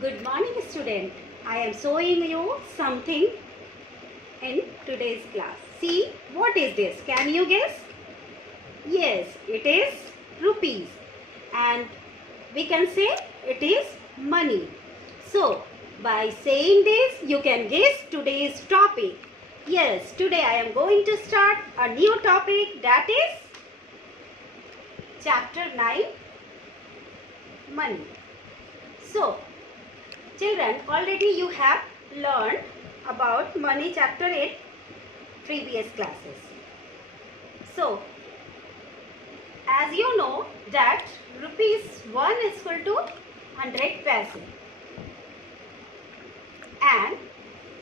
Good morning, student. I am showing you something in today's class. See, what is this? Can you guess? Yes, it is rupees. And we can say it is money. So, by saying this, you can guess today's topic. Yes, today I am going to start a new topic, that is Chapter 9, Money. So, children, already you have learned about money chapter in previous classes. So, as you know that rupees 1 is equal to 100 paise. And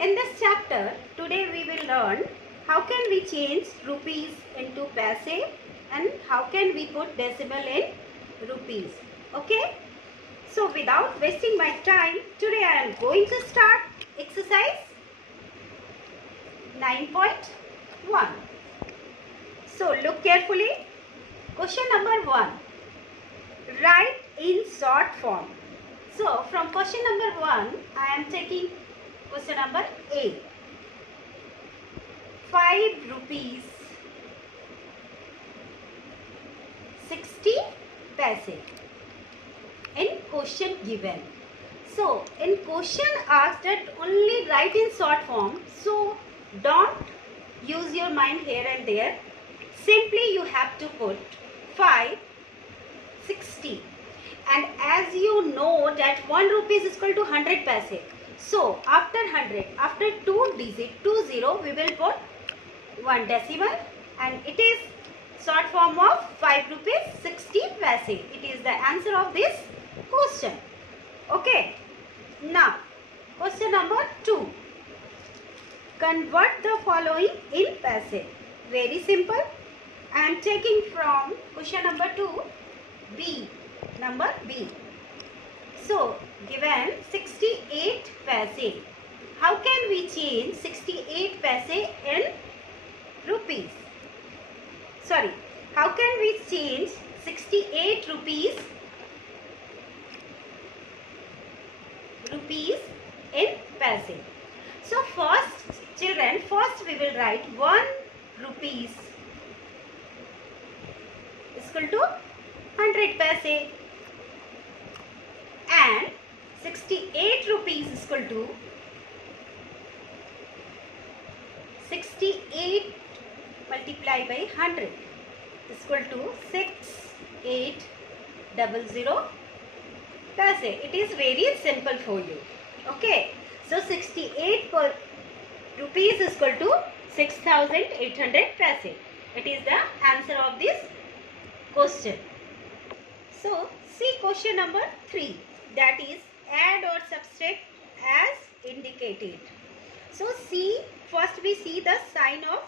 in this chapter, today we will learn how can we change rupees into paise and how can we put decimal in rupees. Okay? So without wasting my time, today I am going to start exercise 9.1. So look carefully. Question number 1. Write in short form. So from question number 1, I am taking question number A. 5 rupees 60 paise. In question given. So, in question asked that only write in short form. So, don't use your mind here and there. Simply you have to put 5, 60. And as you know that 1 rupee is equal to 100 paise. So, after 100, after 2 digit, 20, we will put 1 decimal. And it is short form of 5 rupees 60 paise. It is the answer of this question. Okay. Now, question number 2. Convert the following in paise. Very simple. I am taking from question number 2, B. Number B. So, given 68 paise. How can we change 68 paise in rupees? Sorry. How can we change 68 rupees in paise? So first children, we will write 1 rupees is equal to 100 paise and 68 rupees is equal to 68 multiplied by 100 is equal to 6800 paise. It is very simple for you. Okay. So 68 rupees is equal to 6800 paise. It is the answer of this question. So see question number 3, that is add or subtract as indicated. So see, first we see the sign of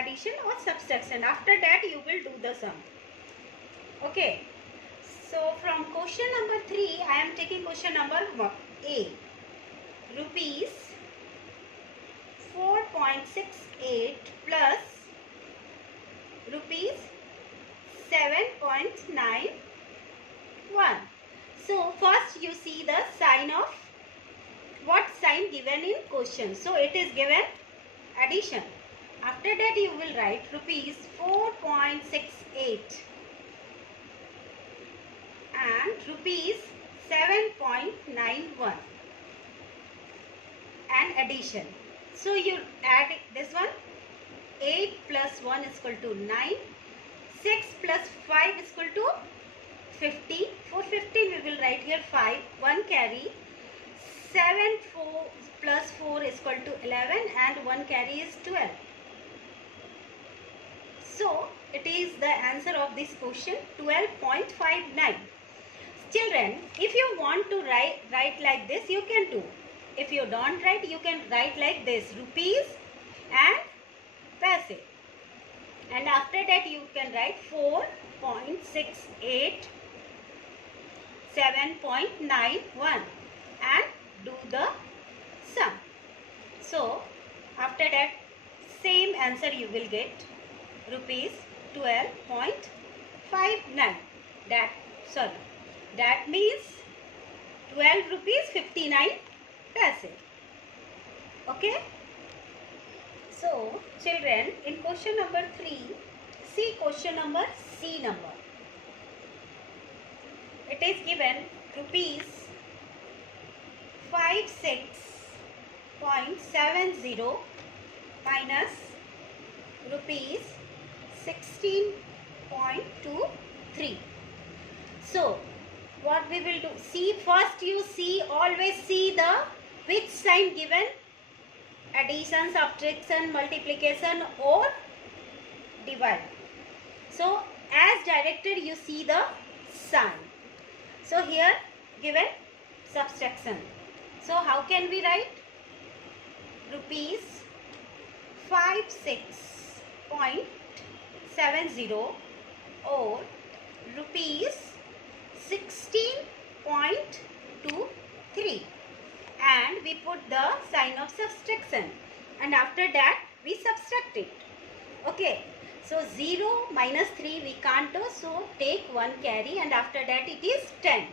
addition or subtraction. After that you will do the sum. Okay. So from question number 3, I am taking question number A. Rupees 4.68 plus rupees 7.91. So first you see the sign of what sign given in question. So it is given addition. After that you will write rupees 4.68 and rupees 7.91 and addition. So you add this one. 8 plus 1 is equal to 9. 6 plus 5 is equal to 15. For 15 we will write here 5. 1 carry. 7 plus 4 is equal to 11 and 1 carry is 12. So it is the answer of this question, 12.59. Children, if you want to write like this, you can do. If you don't write, you can write like this, rupees and paise. And after that you can write 4.68, 7.91 and do the sum. So after that same answer you will get, rupees 12.59. That means 12 rupees 59 paise. Okay. So children, in question number 3, see question number C number. It is given rupees 56.70 minus rupees 16.23. So what we will do, see first, you see, always see the which sign given, addition, subtraction, multiplication or divide. So as directed you see the sign. So here given subtraction. So how can we write? Rupees 56.70 or rupees 16.23, and we put the sign of subtraction, and after that we subtract it. Okay, so 0 minus 3 we can't do, so take 1 carry, and after that it is 10.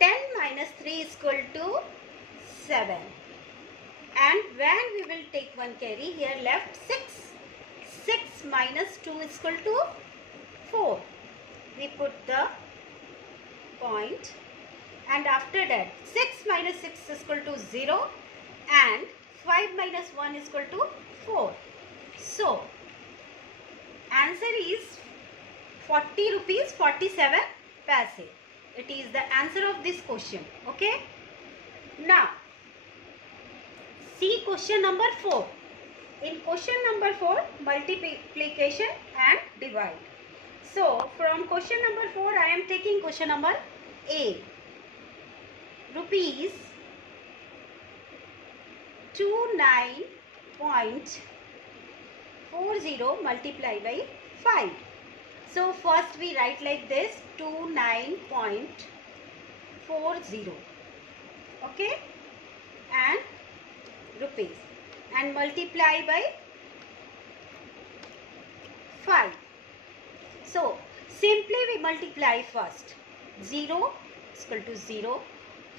10 minus 3 is equal to 7, and when we will take 1 carry, here left 6. 6 minus 2 is equal to 4. We put the point, and after that 6 minus 6 is equal to 0, and 5 minus 1 is equal to 4. So answer is 40 rupees 47 paise. It is the answer of this question. Okay. Now see question number 4. In question number 4, multiplication and divide. So from question number 4 I am taking question number A. Rupees 29.40 multiplied by 5. So first we write like this, 29.40. Okay, and rupees, and multiply by 5. So simply we multiply first. 0 is equal to 0.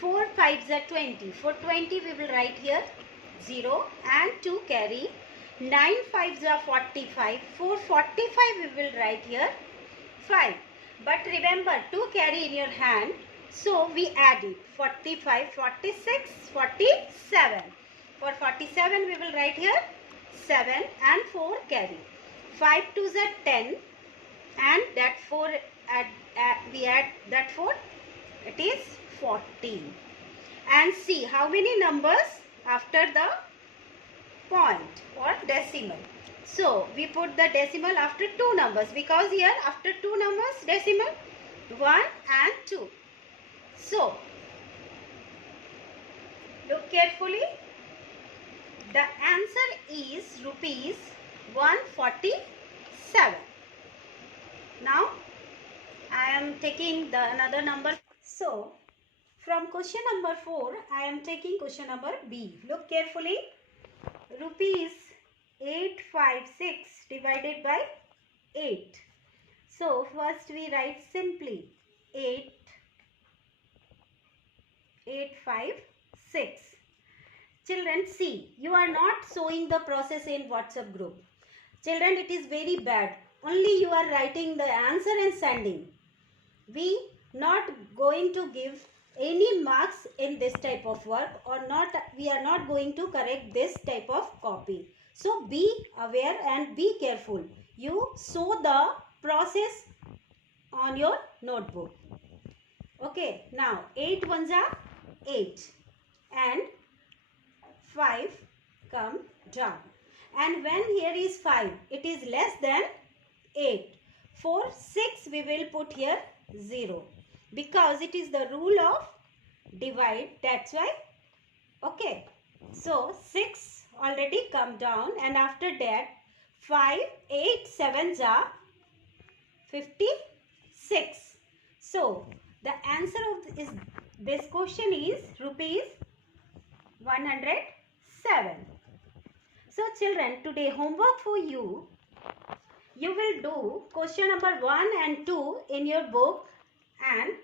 4 5s are 20. For 20 we will write here 0 and 2 carry. 9 5s are 45. For 45 we will write here 5. But remember, 2 carry in your hand. So we add it. 45, 46, 47. For 47 we will write here 7 and 4 carry. 5 2s are 10, and that 4 we add that 4, it is 14. And see how many numbers after the point or decimal. So we put the decimal after 2 numbers, because here after 2 numbers decimal 1 and 2. So look carefully. The answer is rupees 147. Now I am taking the another number. So from question number 4 I am taking question number B. Look carefully. Rupees 856 divided by 8. So first we write simply 856. Children, see, you are not showing the process in WhatsApp group. Children, it is very bad. Only you are writing the answer and sending. We not going to give any marks in this type of work, or not. We are not going to correct this type of copy. So be aware and be careful. You show the process on your notebook. Okay. Now 8 ones are 8, and 5 come down, and when here is 5, it is less than 8. For 6 we will put here 0, because it is the rule of divide, that's why. Okay, so 6 already come down, and after that 5 8 7s are 56. So the answer of this question is rupees 107. So children, today homework for you. You will do question number 1 and 2 in your book, and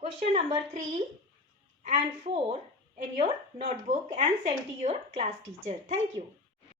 question number 3 and 4 in your notebook and send to your class teacher. Thank you.